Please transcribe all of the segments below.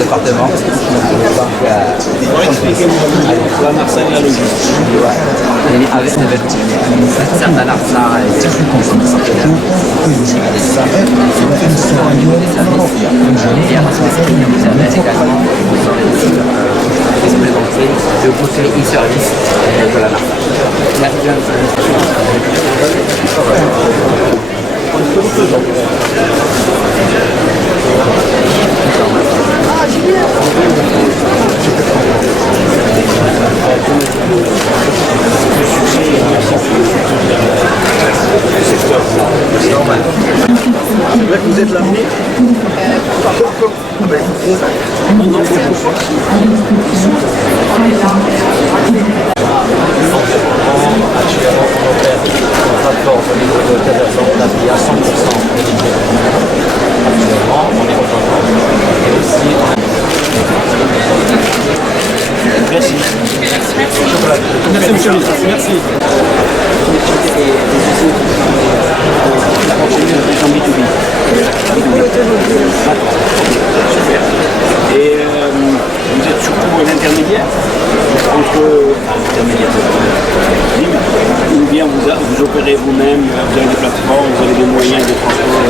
département. Donc, la Marseille, la logistique. et avec certains Larsa et au niveau des services. Et à Erasmus Prime, vous avez également présenter le côté e-service de la Larsa. Merci bien. Vous êtes l'amener Actuellement, on opère une plateforme au niveau de l'hôtel à 100% dédié. Actuellement, on est content. Et aussi, Merci. Merci, monsieur le ministre. Merci. Et vous êtes surtout un intermédiaire entre ou bien vous opérez vous-même, vous avez des plateformes, vous avez des moyens de transport.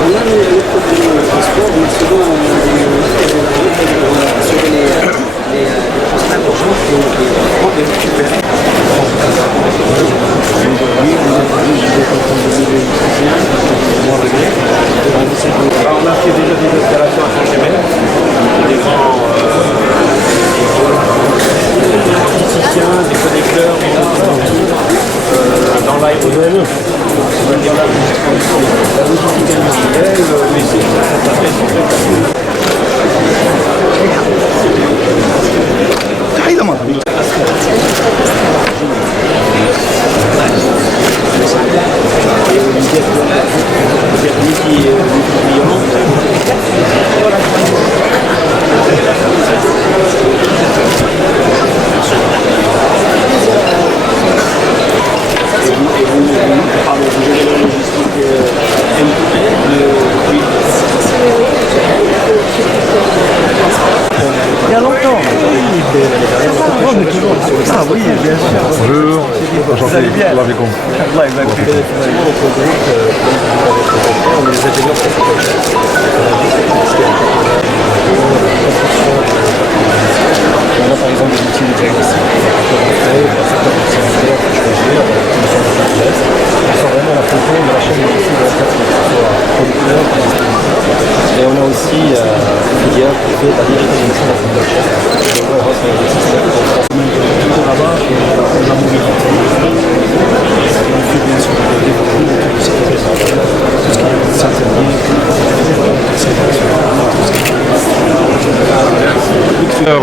On a les problèmes de transport, mais souvent sur les transferts d'urgence et récupérer. On a fait déjà des installations à Saint-Germain, des grands opticiens, des connecteurs, dans l'aérodrome. La logistique industrielle, mais c'est Il y a longtemps. Ah oui, bien sûr. Bonjour, Vous allez bien? Allah bikum. Allah est on est les ingénieurs on a par exemple des outils de diagnostic pour certains consommateurs pour choisir qui sont de Angeles. On sort vraiment la photo de la chaîne logistique de la plateforme, que ce soit producteur ou distributeur. Et on a aussi une filière qui fait la digitalisation de la production. Donc on va sur les outils, c'est tout là-bas et la mobilité. On fait bien sûr le développement de tout ce qui est tout ce qui est satellite,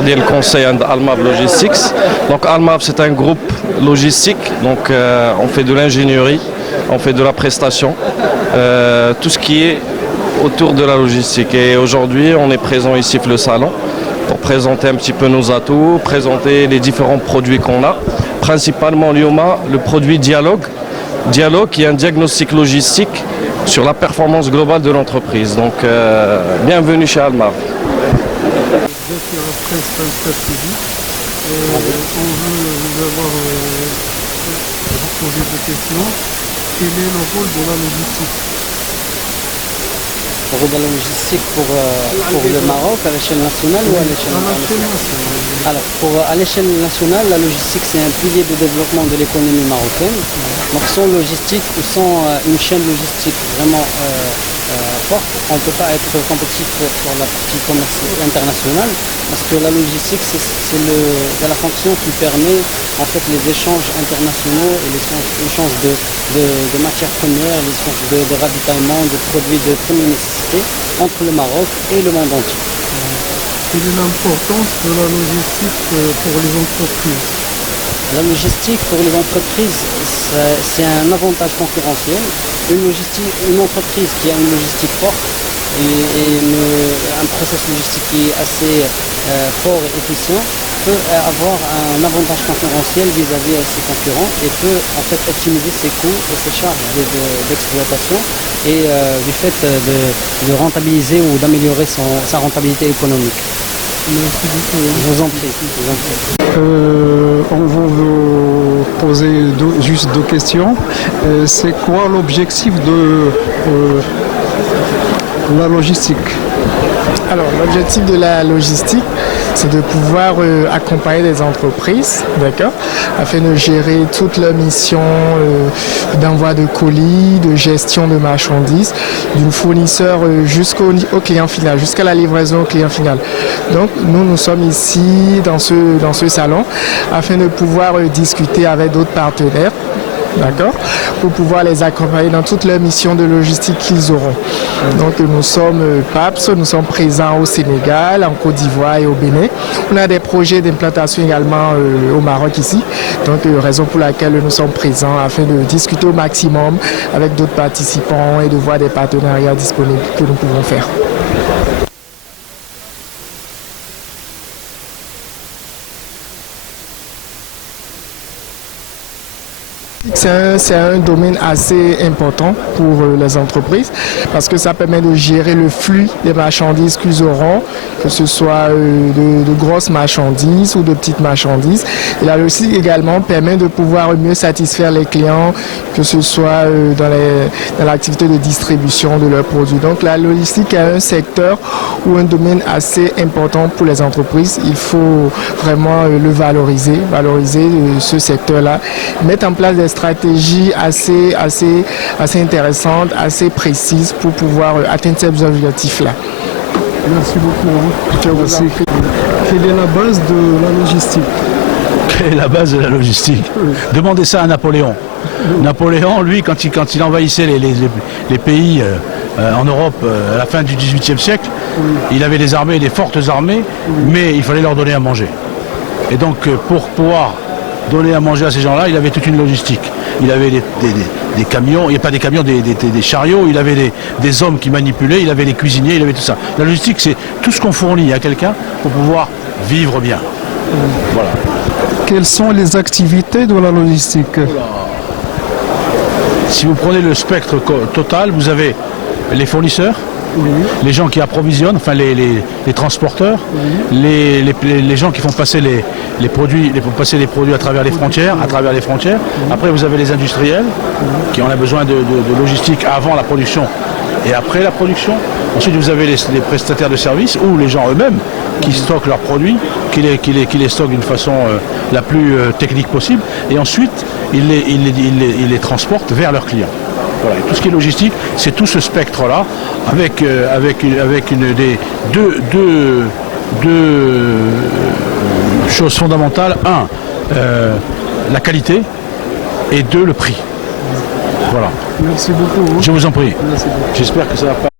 Le conseil Almav Logistics. Donc Almav c'est un groupe logistique, donc on fait de l'ingénierie, on fait de la prestation, tout ce qui est autour de la logistique. Et aujourd'hui on est présent ici pour le salon pour présenter un petit peu nos atouts, présenter les différents produits qu'on a. Principalement l'IOMA, le produit Dialogue. Dialogue qui est un diagnostic logistique sur la performance globale de l'entreprise. Donc bienvenue chez Almav. Je suis après stratégique et on veut vous poser des questions. Quel est le rôle de la logistique? Le rôle de la logistique pour le Maroc à l'échelle nationale ou à l'échelle nationale? Alors, à l'échelle nationale, la logistique c'est un pilier de développement de l'économie marocaine. Donc sans logistique ou sans une chaîne logistique vraiment forte, on ne peut pas être compétitif sur la partie commerce internationale parce que la logistique c'est la fonction qui permet en fait les échanges internationaux et les échanges de matières premières, les échanges de ravitaillement, de produits de première nécessité entre le Maroc et le monde entier. Quelle est l'importance de la logistique pour les entreprises? La logistique pour les entreprises, c'est un avantage concurrentiel. Une entreprise qui a une logistique forte et un processus logistique qui est assez fort et efficient peut avoir un avantage concurrentiel vis-à-vis de ses concurrents et peut en fait optimiser ses coûts et ses charges d'exploitation et du fait de rentabiliser ou d'améliorer sa rentabilité économique. Merci beaucoup. Je vous en prie. Je vous en prie. On va vous poser juste deux questions. C'est quoi l'objectif de la logistique? Alors, l'objectif de la logistique, c'est de pouvoir accompagner des entreprises, d'accord, afin de gérer toute leur mission d'envoi de colis, de gestion de marchandises, du fournisseur jusqu'au client final, jusqu'à la livraison au client final. Donc, nous sommes ici dans ce salon afin de pouvoir discuter avec d'autres partenaires, d'accord, pour pouvoir les accompagner dans toutes leurs missions de logistique qu'ils auront. Donc nous sommes PAPS, nous sommes présents au Sénégal, en Côte d'Ivoire et au Bénin. On a des projets d'implantation également au Maroc ici, donc raison pour laquelle nous sommes présents afin de discuter au maximum avec d'autres participants et de voir des partenariats disponibles que nous pouvons faire. C'est un domaine assez important pour les entreprises parce que ça permet de gérer le flux des marchandises qu'ils auront, que ce soit de grosses marchandises ou de petites marchandises. Et la logistique également permet de pouvoir mieux satisfaire les clients, que ce soit dans l'activité de distribution de leurs produits. Donc la logistique est un secteur ou un domaine assez important pour les entreprises. Il faut vraiment le valoriser ce secteur-là, mettre en place des stratégies assez intéressantes, assez précises pour pouvoir atteindre ces objectifs-là. Merci beaucoup. Merci. Quelle est la base de la logistique? Quelle est la base de la logistique? Demandez ça à Napoléon. Napoléon, lui, quand il envahissait les pays en Europe à la fin du XVIIIe siècle, il avait des armées, des fortes armées, mais il fallait leur donner à manger. Et donc, pour pouvoir donner à manger à ces gens-là, il avait toute une logistique. Il avait des camions, il n'y a pas des camions, des chariots, il avait des hommes qui manipulaient, il avait les cuisiniers, il avait tout ça. La logistique, c'est tout ce qu'on fournit à quelqu'un pour pouvoir vivre bien. Voilà. Quelles sont les activités de la logistique? Si vous prenez le spectre total, vous avez les fournisseurs, les gens qui approvisionnent, enfin les transporteurs, les gens qui font passer les produits à travers les frontières, Après vous avez les industriels qui ont besoin de logistique avant la production et après la production. Ensuite vous avez les prestataires de services ou les gens eux-mêmes qui stockent leurs produits, qui les stockent d'une façon la plus technique possible. Et ensuite ils les transportent vers leurs clients. Voilà. Et tout ce qui est logistique, c'est tout ce spectre-là, avec deux choses fondamentales. Un, la qualité, et deux, le prix. Voilà. Merci beaucoup. Je vous en prie. J'espère que ça va pas.